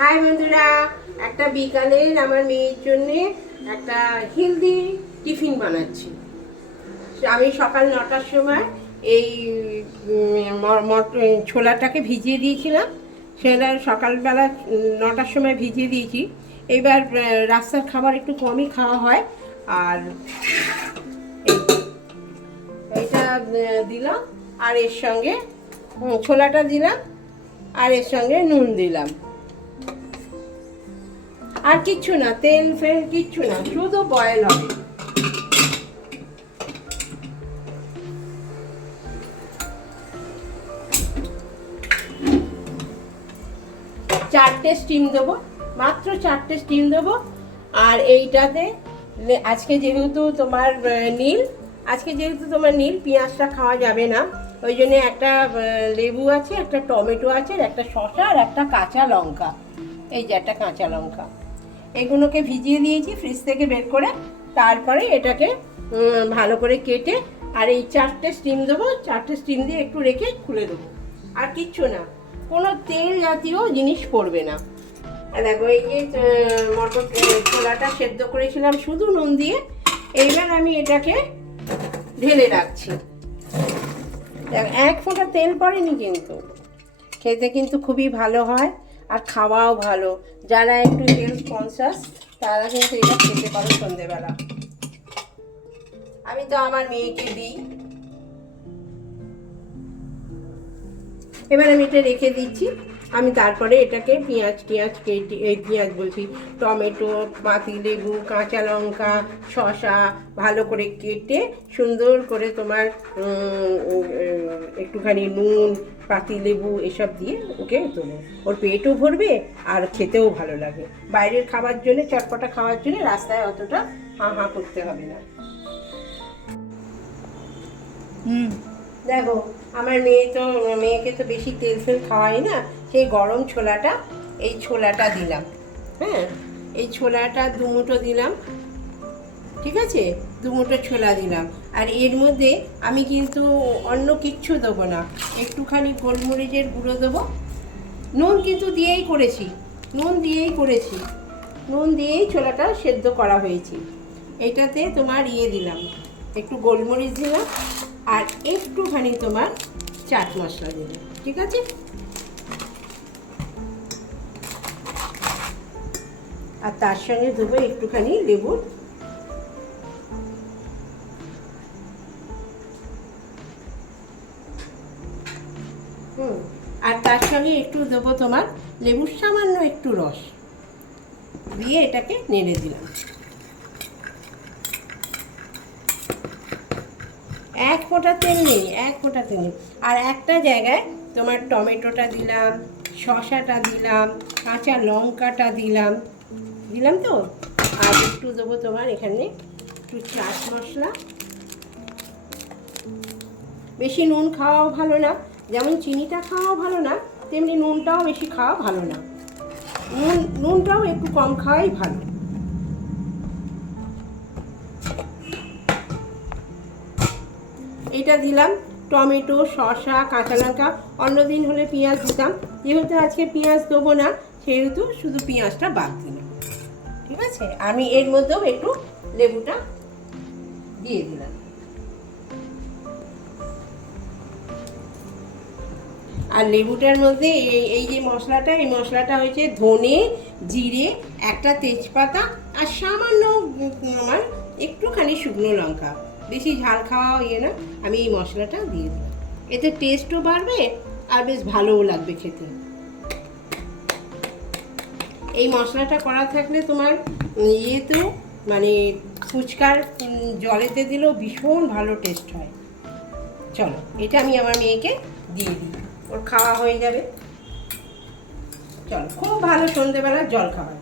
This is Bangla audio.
হাই বন্ধুরা, একটা বিকালে আমার মেয়ের জন্য একটা হেলদি টিফিন বানাচ্ছি। আমি সকাল 9টার সময় এই ছোলাটাকে ভিজিয়ে দিয়েছিলাম। সেটা সকালবেলা 9টার সময় ভিজিয়ে দিয়েছি। এবার রাস্তার খাবার একটু কমই খাওয়া হয়, আর এইটা দিলাম, আর এর সঙ্গে ছোলাটা দিলাম, আর এর সঙ্গে নুন দিলাম। আর কিচ্ছু না, তেল ফেল কিচ্ছু না, শুধু বয়েল হবে। চারটে স্টিম দেবো, মাত্র 4টে স্টিম দেবো। আর এইটাতে আজকে যেহেতু তোমার নীল পেঁয়াজটা খাওয়া যাবে না, ওই জন্য একটা লেবু আছে, একটা টমেটো আছে, একটা শসা, আর একটা কাঁচা লঙ্কা। এই যে একটা কাঁচা লঙ্কা, এগুলোকে ভিজিয়ে দিয়েছি ফ্রিজ থেকে বের করে। তারপরে এটাকে ভালো করে কেটে আর এই 4টে স্টিম দেবো। 4টে স্টিম দিয়ে একটু রেখে খুলে দেবো। আর কিচ্ছু না, কোনো তেল জাতীয় জিনিস পড়বে না। দেখো, এই যে মটর ছোলাটা সেদ্ধ করেছিলাম শুধু নুন দিয়ে, এইবার আমি এটাকে ঢেলে রাখছি। দেখো, এক ফোঁটা তেল পড়েনি, কিন্তু খেতে কিন্তু খুবই ভালো হয় আর খাওয়াও ভালো। যারা একটু হেলথ কনসাস তারা কিন্তু এটা খেতে পারো সন্ধেবেলা। আমি তো আমার মেয়েকে দিই। এবার আমি এটা রেখে দিচ্ছি। আমি তারপরে এটাকে পেঁয়াজ বলছি, টমেটো, পাতিলেবু, কাঁচা লঙ্কা, শসা ভালো করে কেটে সুন্দর করে তোমার একটুখানি নুন, পাতিলেবু এসব দিয়ে ওকে দেবো। ওর পেটও ভরবে আর খেতেও ভালো লাগে। বাইরের খাবার জন্য, চটপটা খাওয়ার জন্য রাস্তায় অতটা হাঁ করতে হবে না। দেখো, আমার মেয়েকে তো বেশি তেল ফেল খাওয়াই না। সেই গরম ছোলাটা দিলাম। হ্যাঁ, এই ছোলাটা 2 মুঠো দিলাম, ঠিক আছে? 2 মুঠো ছোলা দিলাম। আর এর মধ্যে আমি কিন্তু অন্য কিচ্ছু দেবো না, একটুখানি গোলমরিচের গুঁড়ো দেবো। নুন কিন্তু দিয়েই করেছি, নুন দিয়েই ছোলাটা সেদ্ধ করা হয়েছে। এটাতে তোমার দিলাম, একটু গোলমরিচ দিলাম, আর একটুখানি তোমার চাট মশলা দিলাম, ঠিক আছে? আর তার সঙ্গে দেবো একটুখানি লেবুর আর তার সঙ্গে একটু দেবো তোমার লেবুর সামান্য একটু রস দিয়ে এটাকে নেড়ে দিলাম। এক ফোঁটা তেল নেই। আর একটা জায়গায় তোমার টমেটোটা দিলাম, শসাটা দিলাম, কাঁচা লঙ্কাটা দিলাম তো। আর একটু দেবো তোমার এখানে একটু চাট মশলা। বেশি নুন খাওয়াও ভালো না, যেমন চিনিটা খাওয়াও ভালো না, তেমনি নুনটাও বেশি খাওয়া ভালো না। নুনটাও একটু কম খাওয়াই ভালো। এটা দিলাম, টমেটো, শসা, কাঁচা লঙ্কা। অন্যদিন হলে পেঁয়াজ দিতাম, যেহেতু আজকে পেঁয়াজ দেবো না সেহেতু শুধু পেঁয়াজটা বাদ দিলাম, ঠিক আছে? আমি এর মধ্যেও একটু লেবুটা দিয়ে দিলাম। আর লেবুটার মধ্যে এই যে মশলাটা, এই মশলাটা হয়েছে ধনে, জিরে, একটা তেজপাতা, আর সামান্য আমার একটুখানি শুকনো লঙ্কা। বেশি ঝাল খাওয়া না, আমি এই মশলাটা দিয়ে দিলাম। এতে টেস্টও বাড়বে আর বেশ ভালোও লাগবে খেতে। এই মশলাটা করা থাকলে তোমার তো মানে ফুচকার জলেতে দিলেও ভীষণ ভালো টেস্ট হয়। চলো, এটা আমি আমার মেয়েকে দিয়ে দিই, ওর খাওয়া হয়ে যাবে। চলো, খুব ভালো সন্ধেবেলার জল খাবার।